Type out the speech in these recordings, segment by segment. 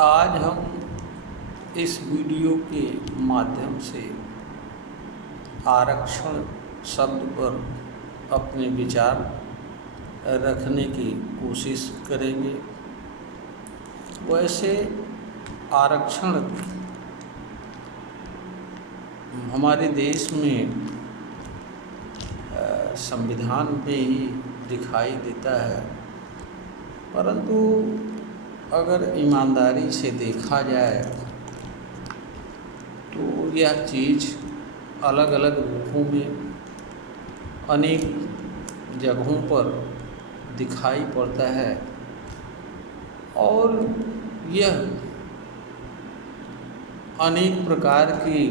आज हम इस वीडियो के माध्यम से आरक्षण शब्द पर अपने विचार रखने की कोशिश करेंगे। वैसे आरक्षण हमारे देश में संविधान में ही दिखाई देता है, परंतु अगर ईमानदारी से देखा जाए तो यह चीज़ अलग अलग रूपों में अनेक जगहों पर दिखाई पड़ता है और यह अनेक प्रकार की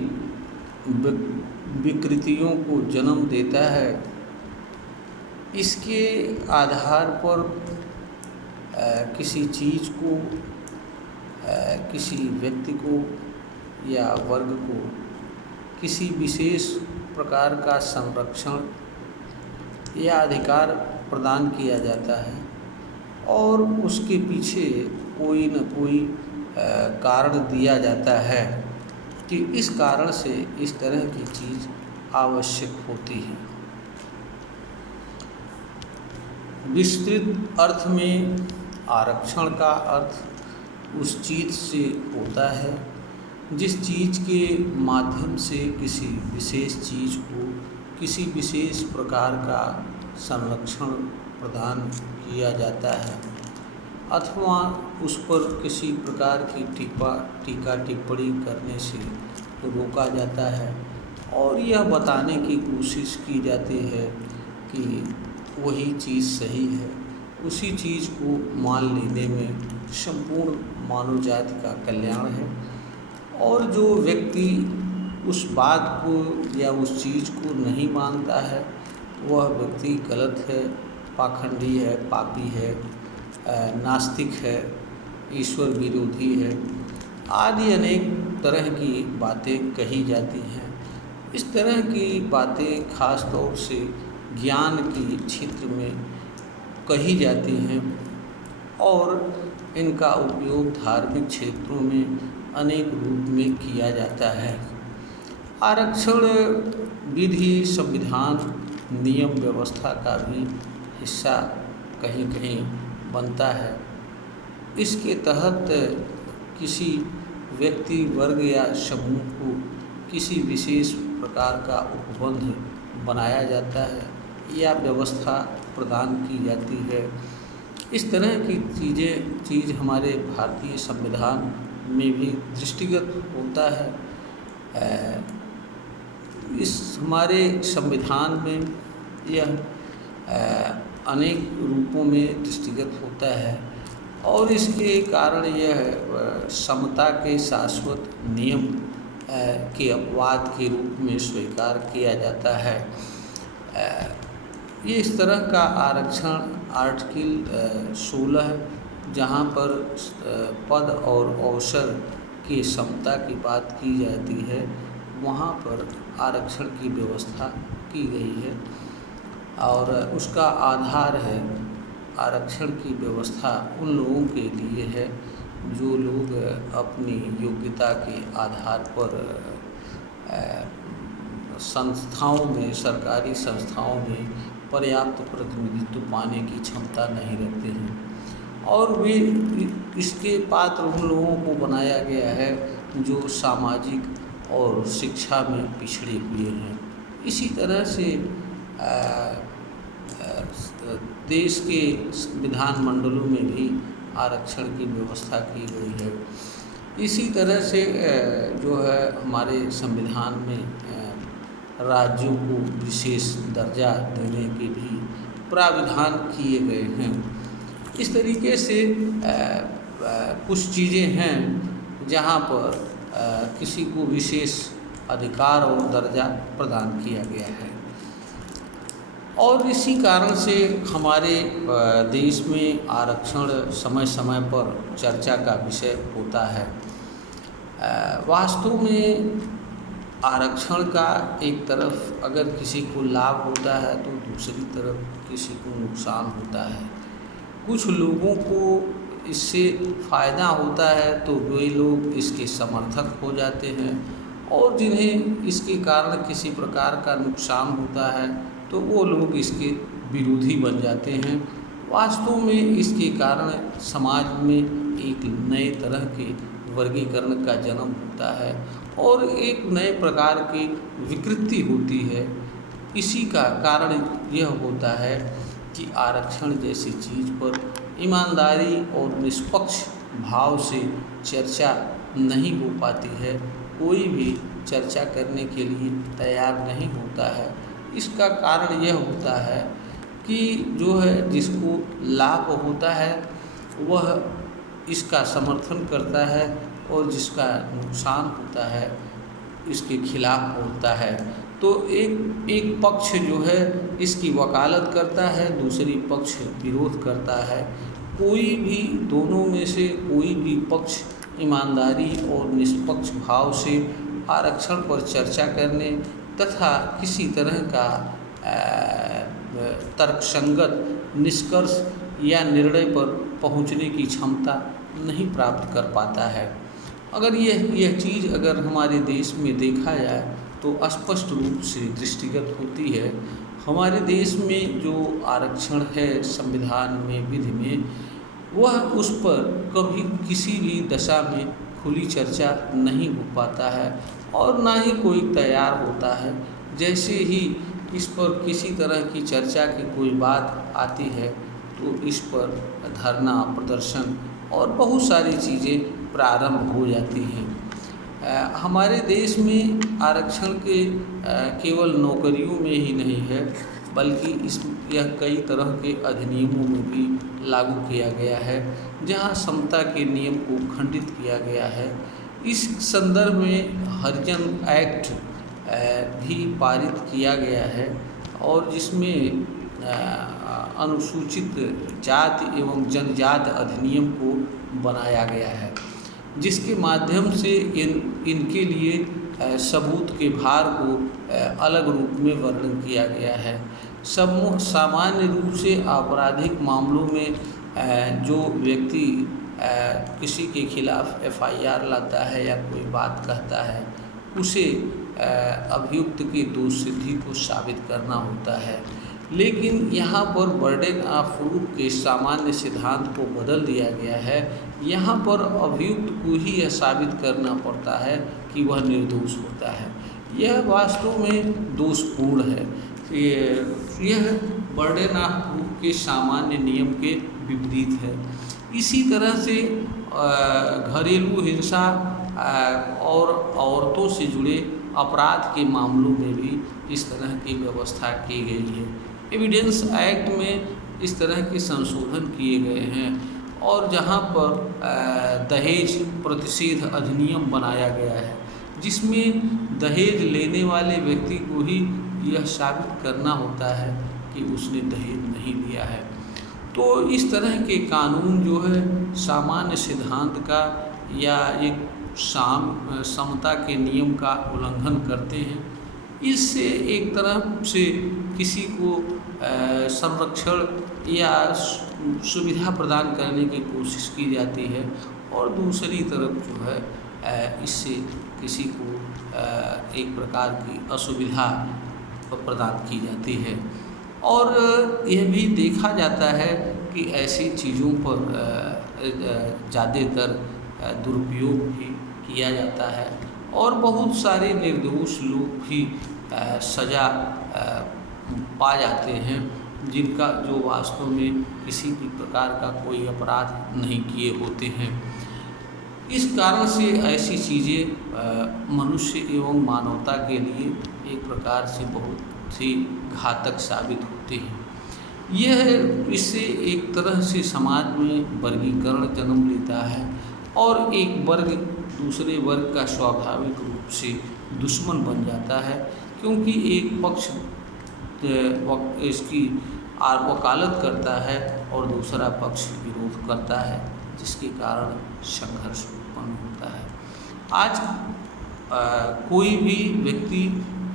विकृतियों को जन्म देता है। इसके आधार पर किसी चीज़ को, किसी व्यक्ति को या वर्ग को किसी विशेष प्रकार का संरक्षण या अधिकार प्रदान किया जाता है और उसके पीछे कोई न कोई कारण दिया जाता है कि इस कारण से इस तरह की चीज़ आवश्यक होती है। विस्तृत अर्थ में आरक्षण का अर्थ उस चीज़ से होता है जिस चीज़ के माध्यम से किसी विशेष चीज़ को किसी विशेष प्रकार का संरक्षण प्रदान किया जाता है अथवा उस पर किसी प्रकार की टीका टिप्पणी करने से रोका जाता है और यह बताने की कोशिश की जाती है कि वही चीज़ सही है। उसी चीज़ को मान लेने में संपूर्ण मानव जाति का कल्याण है और जो व्यक्ति उस बात को या उस चीज़ को नहीं मानता है वह व्यक्ति गलत है, पाखंडी है, पापी है, नास्तिक है, ईश्वर विरोधी है आदि अनेक तरह की बातें कही जाती हैं। इस तरह की बातें खास तौर से ज्ञान के क्षेत्र में कही जाती हैं और इनका उपयोग धार्मिक क्षेत्रों में अनेक रूप में किया जाता है। आरक्षण विधि संविधान नियम व्यवस्था का भी हिस्सा कहीं कहीं बनता है। इसके तहत किसी व्यक्ति वर्ग या समूह को किसी विशेष प्रकार का उपबंध बनाया जाता है या व्यवस्था प्रदान की जाती है। इस तरह की चीज़ हमारे भारतीय संविधान में भी दृष्टिगत होता है। इस हमारे संविधान में यह अनेक रूपों में दृष्टिगत होता है और इसके कारण यह समता के शाश्वत नियम के अपवाद के रूप में स्वीकार किया जाता है। ये इस तरह का आरक्षण आर्टिकल 16 जहाँ पर पद और अवसर की समता की बात की जाती है वहाँ पर आरक्षण की व्यवस्था की गई है और उसका आधार है आरक्षण की व्यवस्था उन लोगों के लिए है जो लोग अपनी योग्यता के आधार पर संस्थाओं में, सरकारी संस्थाओं में पर्याप्त प्रतिनिधित्व पाने की क्षमता नहीं रखते हैं और वे इसके पात्र उन लोगों को बनाया गया है जो सामाजिक और शिक्षा में पिछड़े हुए हैं। इसी तरह से देश के विधानमंडलों में भी आरक्षण की व्यवस्था की गई है। इसी तरह से जो है हमारे संविधान में राज्यों को विशेष दर्जा देने के भी प्राविधान किए गए हैं। इस तरीके से कुछ चीज़ें हैं जहाँ पर किसी को विशेष अधिकार और दर्जा प्रदान किया गया है और इसी कारण से हमारे देश में आरक्षण समय समय पर चर्चा का विषय होता है। वास्तव में आरक्षण का एक तरफ अगर किसी को लाभ होता है तो दूसरी तरफ किसी को नुकसान होता है। कुछ लोगों को इससे फ़ायदा होता है तो वे लोग इसके समर्थक हो जाते हैं, और जिन्हें इसके कारण किसी प्रकार का नुकसान होता है तो वो लोग इसके विरोधी बन जाते हैं। वास्तव में इसके कारण समाज में एक नए तरह के वर्गीकरण का जन्म होता है और एक नए प्रकार की विकृति होती है। इसी का कारण यह होता है कि आरक्षण जैसी चीज़ पर ईमानदारी और निष्पक्ष भाव से चर्चा नहीं हो पाती है। कोई भी चर्चा करने के लिए तैयार नहीं होता है। इसका कारण यह होता है कि जो है जिसको लाभ होता है वह इसका समर्थन करता है और जिसका नुकसान होता है इसके खिलाफ बोलता है। तो एक पक्ष जो है इसकी वकालत करता है, दूसरी पक्ष विरोध करता है। कोई भी दोनों में से कोई भी पक्ष ईमानदारी और निष्पक्ष भाव से आरक्षण पर चर्चा करने तथा किसी तरह का तर्कसंगत निष्कर्ष या निर्णय पर पहुंचने की क्षमता नहीं प्राप्त कर पाता है। अगर यह चीज़ अगर हमारे देश में देखा जाए तो स्पष्ट रूप से दृष्टिगत होती है। हमारे देश में जो आरक्षण है संविधान में, विधि में, वह उस पर कभी किसी भी दशा में खुली चर्चा नहीं हो पाता है और ना ही कोई तैयार होता है। जैसे ही इस पर किसी तरह की चर्चा की कोई बात आती है तो इस पर धरना, प्रदर्शन और बहुत सारी चीज़ें प्रारंभ हो जाती हैं। हमारे देश में आरक्षण के केवल नौकरियों में ही नहीं है बल्कि यह कई तरह के अधिनियमों में भी लागू किया गया है जहां समता के नियम को खंडित किया गया है। इस संदर्भ में हरिजन एक्ट भी पारित किया गया है और जिसमें अनुसूचित जाति एवं जनजाति अधिनियम को बनाया गया है, जिसके माध्यम से इनके लिए सबूत के भार को अलग रूप में वर्णन किया गया है। सामान्य रूप से आपराधिक मामलों में जो व्यक्ति किसी के खिलाफ एफआईआर लाता है या कोई बात कहता है उसे अभियुक्त की दोष सिद्धि को साबित करना होता है। लेकिन यहाँ पर बर्डन ऑफ प्रूफ के सामान्य सिद्धांत को बदल दिया गया है। यहाँ पर अभियुक्त को ही यह साबित करना पड़ता है कि वह निर्दोष होता है। यह वास्तव में दोषपूर्ण है। यह बर्डन ऑफ प्रूफ के सामान्य नियम के विपरीत है। इसी तरह से घरेलू हिंसा और औरतों से जुड़े अपराध के मामलों में भी इस तरह की व्यवस्था की गई है। एविडेंस एक्ट में इस तरह के संशोधन किए गए हैं और जहां पर दहेज प्रतिषेध अधिनियम बनाया गया है जिसमें दहेज लेने वाले व्यक्ति को ही यह साबित करना होता है कि उसने दहेज नहीं लिया है। तो इस तरह के कानून जो है सामान्य सिद्धांत का या एक समता के नियम का उल्लंघन करते हैं। इससे एक तरफ से किसी को संरक्षण या सुविधा प्रदान करने की कोशिश की जाती है और दूसरी तरफ जो है इससे किसी को एक प्रकार की असुविधा प्रदान की जाती है। और यह भी देखा जाता है कि ऐसी चीज़ों पर ज़्यादातर दुरुपयोग भी किया जाता है और बहुत सारे निर्दोष लोग भी सज़ा पा जाते हैं जिनका जो वास्तव में किसी भी प्रकार का कोई अपराध नहीं किए होते हैं। इस कारण से ऐसी चीज़ें मनुष्य एवं मानवता के लिए एक प्रकार से बहुत ही घातक साबित होती हैं। यह इससे एक तरह से समाज में वर्गीकरण जन्म लेता है और एक वर्ग दूसरे वर्ग का स्वाभाविक रूप से दुश्मन बन जाता है, क्योंकि एक पक्ष इसकी वकालत करता है और दूसरा पक्ष विरोध करता है, जिसके कारण संघर्ष उत्पन्न होता है। आज कोई भी व्यक्ति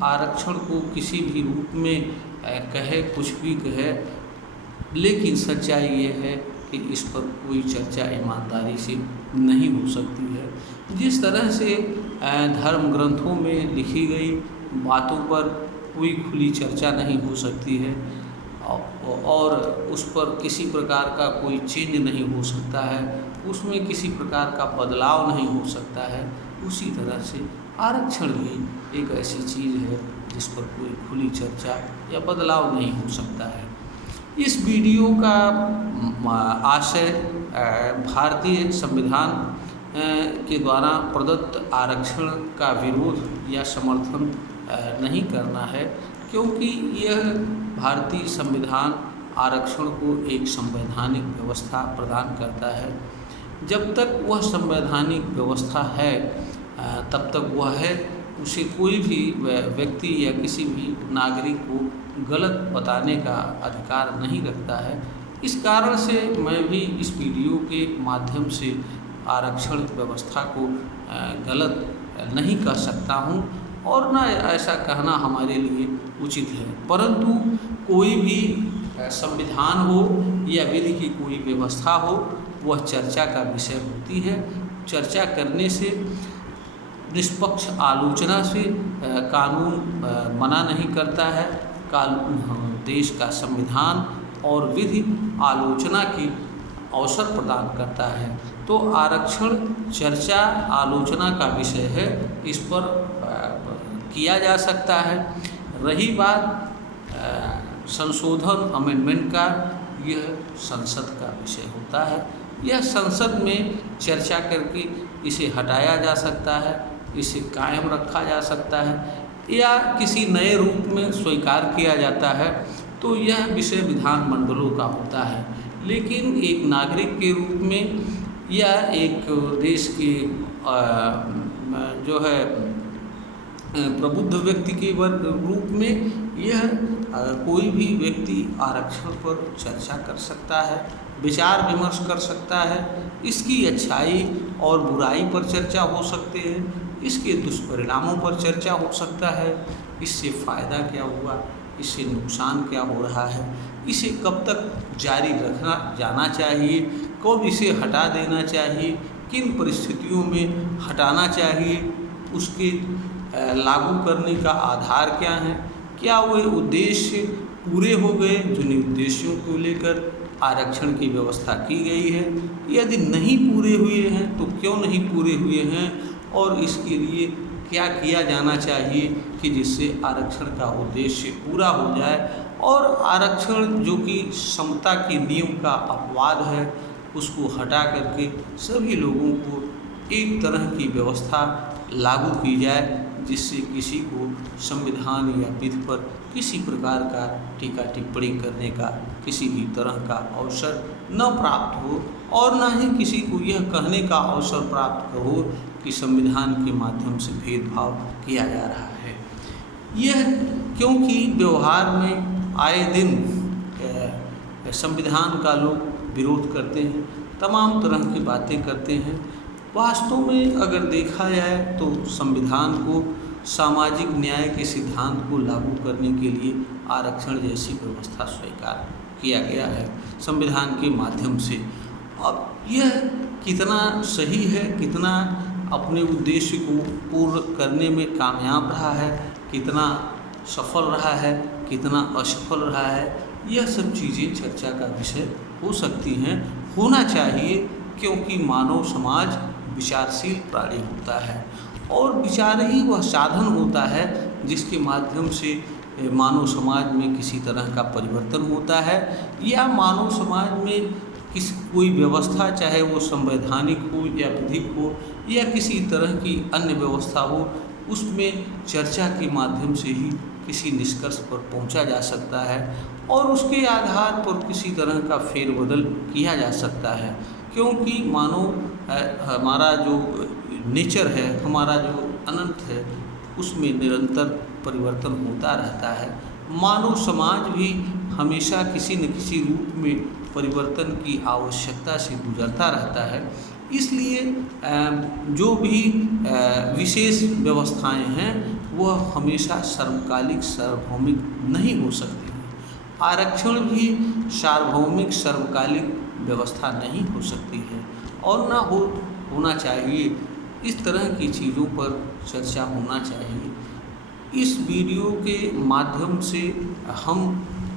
आरक्षण को किसी भी रूप में कहे, कुछ भी कहे, लेकिन सच्चाई ये है कि इस पर कोई चर्चा ईमानदारी से नहीं हो सकती है। जिस तरह से धर्म ग्रंथों में लिखी गई बातों पर कोई खुली चर्चा नहीं हो सकती है और उस पर किसी प्रकार का कोई चेंज नहीं हो सकता है, उसमें किसी प्रकार का बदलाव नहीं हो सकता है, उसी तरह से आरक्षण भी एक ऐसी चीज़ है जिस पर कोई खुली चर्चा या बदलाव नहीं हो सकता है। इस वीडियो का आशय भारतीय संविधान के द्वारा प्रदत्त आरक्षण का विरोध या समर्थन नहीं करना है, क्योंकि यह भारतीय संविधान आरक्षण को एक संवैधानिक व्यवस्था प्रदान करता है। जब तक वह संवैधानिक व्यवस्था है तब तक वह है, उसे कोई भी व्यक्ति या किसी भी नागरिक को गलत बताने का अधिकार नहीं रखता है। इस कारण से मैं भी इस वीडियो के माध्यम से आरक्षण व्यवस्था को गलत नहीं कह सकता हूँ और ना ऐसा कहना हमारे लिए उचित है, परंतु कोई भी संविधान हो या विधि की कोई व्यवस्था हो, वह चर्चा का विषय होती है। चर्चा करने से, निष्पक्ष आलोचना से कानून मना नहीं करता है। देश का संविधान और विधि आलोचना की अवसर प्रदान करता है। तो आरक्षण चर्चा आलोचना का विषय है, इस पर किया जा सकता है। रही बात संशोधन अमेंडमेंट का, यह संसद का विषय होता है। यह संसद में चर्चा करके इसे हटाया जा सकता है, इसे कायम रखा जा सकता है या किसी नए रूप में स्वीकार किया जाता है, तो यह विषय विधानमंडलों का होता है। लेकिन एक नागरिक के रूप में या एक देश के जो है प्रबुद्ध व्यक्ति के रूप में यह कोई भी व्यक्ति आरक्षण पर चर्चा कर सकता है, विचार विमर्श कर सकता है। इसकी अच्छाई और बुराई पर चर्चा हो सकती है, इसके दुष्परिणामों पर चर्चा हो सकता है, इससे फ़ायदा क्या हुआ, इससे नुकसान क्या हो रहा है, इसे कब तक जारी रखना जाना चाहिए, कब इसे हटा देना चाहिए, किन परिस्थितियों में हटाना चाहिए, उसके लागू करने का आधार क्या है, क्या वे उद्देश्य पूरे हो गए जिन उद्देश्यों को लेकर आरक्षण की व्यवस्था की गई है। यदि नहीं पूरे हुए हैं तो क्यों नहीं पूरे हुए हैं और इसके लिए क्या किया जाना चाहिए कि जिससे आरक्षण का उद्देश्य पूरा हो जाए और आरक्षण जो कि समता के नियम का अपवाद है उसको हटा करके सभी लोगों को एक तरह की व्यवस्था लागू की जाए, जिससे किसी को संविधान या विधि पर किसी प्रकार का टीका टिप्पणी करने का किसी भी तरह का अवसर न प्राप्त हो और न ही किसी को यह कहने का अवसर प्राप्त हो कि संविधान के माध्यम से भेदभाव किया जा रहा है। यह क्योंकि व्यवहार में आए दिन संविधान का लोग विरोध करते हैं, तमाम तरह की बातें करते हैं। वास्तव में अगर देखा जाए तो संविधान को सामाजिक न्याय के सिद्धांत को लागू करने के लिए आरक्षण जैसी व्यवस्था स्वीकार किया गया है संविधान के माध्यम से। अब यह कितना सही है, कितना अपने उद्देश्य को पूर्ण करने में कामयाब रहा है, कितना सफल रहा है, कितना असफल रहा है, यह सब चीज़ें चर्चा का विषय हो सकती हैं, होना चाहिए, क्योंकि मानव समाज विचारशील प्राणी होता है और विचार ही वह साधन होता है जिसके माध्यम से मानव समाज में किसी तरह का परिवर्तन होता है या मानव समाज में कोई व्यवस्था, चाहे वो संवैधानिक हो या विधिक हो या किसी तरह की अन्य व्यवस्था हो, उसमें चर्चा के माध्यम से ही किसी निष्कर्ष पर पहुंचा जा सकता है और उसके आधार पर किसी तरह का फेरबदल किया जा सकता है। क्योंकि मानव हमारा जो नेचर है, हमारा जो अनंत है, उसमें निरंतर परिवर्तन होता रहता है। मानव समाज भी हमेशा किसी न किसी रूप में परिवर्तन की आवश्यकता से गुजरता रहता है। इसलिए जो भी विशेष व्यवस्थाएं हैं वह हमेशा सर्वकालिक सार्वभौमिक नहीं हो सकती हैं। आरक्षण भी सार्वभौमिक सर्वकालिक व्यवस्था नहीं हो सकती है और ना होना चाहिए। इस तरह की चीज़ों पर चर्चा होना चाहिए। इस वीडियो के माध्यम से हम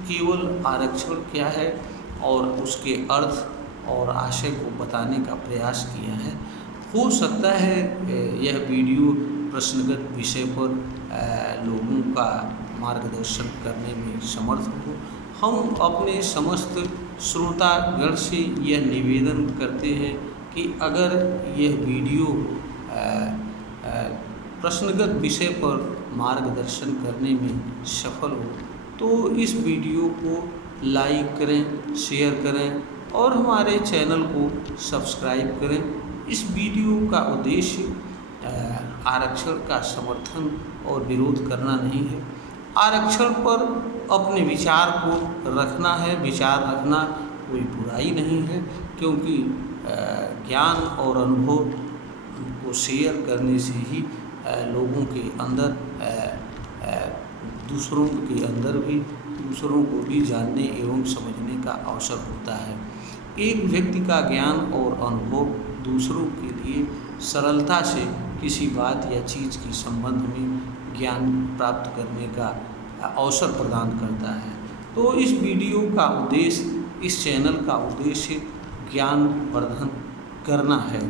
केवल आरक्षण क्या है और उसके अर्थ और आशय को बताने का प्रयास किया है। हो सकता है यह वीडियो प्रश्नगत विषय पर लोगों का मार्गदर्शन करने में समर्थ हो। हम अपने समस्त श्रोतागण से यह निवेदन करते हैं कि अगर यह वीडियो प्रश्नगत विषय पर मार्गदर्शन करने में सफल हो तो इस वीडियो को लाइक करें, शेयर करें और हमारे चैनल को सब्सक्राइब करें। इस वीडियो का उद्देश्य आरक्षण का समर्थन और विरोध करना नहीं है। आरक्षण पर अपने विचार को रखना है। विचार रखना कोई बुराई नहीं है, क्योंकि ज्ञान और अनुभव को शेयर करने से ही लोगों के अंदर दूसरों के अंदर भी दूसरों को भी जानने एवं समझने का अवसर होता है। एक व्यक्ति का ज्ञान और अनुभव दूसरों के लिए सरलता से किसी बात या चीज़ के संबंध में ज्ञान प्राप्त करने का अवसर प्रदान करता है। तो इस वीडियो का उद्देश्य, इस चैनल का उद्देश्य ज्ञान वर्धन करना है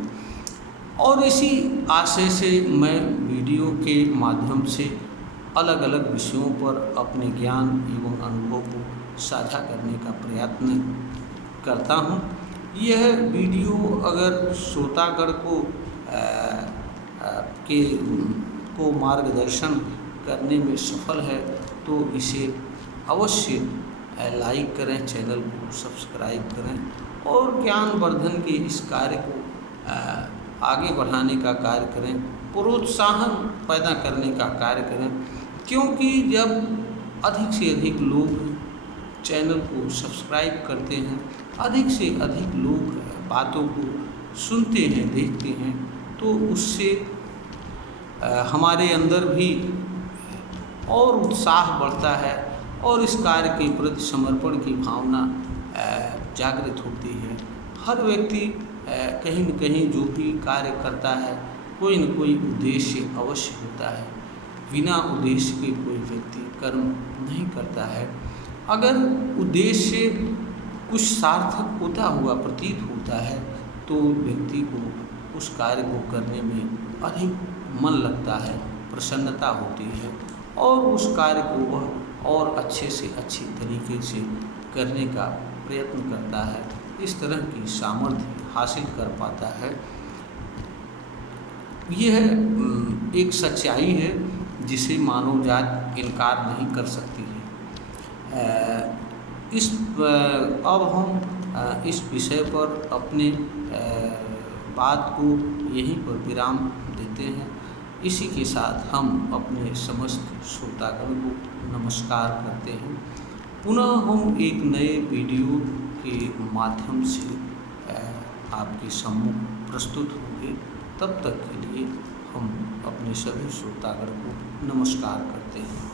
और इसी आशय से मैं वीडियो के माध्यम से अलग अलग विषयों पर अपने ज्ञान एवं अनुभव को साझा करने का प्रयत्न करता हूँ। यह वीडियो अगर श्रोतागण को मार्गदर्शन करने में सफल है तो इसे अवश्य लाइक करें, चैनल को सब्सक्राइब करें और ज्ञान वर्धन के इस कार्य को आगे बढ़ाने का कार्य करें, प्रोत्साहन पैदा करने का कार्य करें। क्योंकि जब अधिक से अधिक लोग चैनल को सब्सक्राइब करते हैं, अधिक से अधिक लोग बातों को सुनते हैं, देखते हैं, तो उससे हमारे अंदर भी और उत्साह बढ़ता है और इस कार्य के प्रति समर्पण की भावना जागृत होती है। हर व्यक्ति कहीं न कहीं जो भी कार्य करता है कोई न कोई उद्देश्य अवश्य होता है। बिना उद्देश्य के कोई व्यक्ति कर्म नहीं करता है। अगर उद्देश्य कुछ सार्थक होता हुआ प्रतीत होता है तो व्यक्ति को उस कार्य को करने में अधिक मन लगता है, प्रसन्नता होती है और उस कार्य को वह और अच्छे से अच्छी तरीके से करने का प्रयत्न करता है। इस तरह की सामर्थ्य हासिल कर पाता है। यह एक सच्चाई है जिसे मानव जात इनकार नहीं कर सकती है। अब हम इस विषय पर अपने बात को यहीं पर विराम देते हैं। इसी के साथ हम अपने समस्त श्रोतागण को नमस्कार करते हैं। पुनः हम एक नए वीडियो के माध्यम से आपके सम्मुख प्रस्तुत होंगे। तब तक के लिए हम अपने सभी श्रोतागण को नमस्कार करते हैं।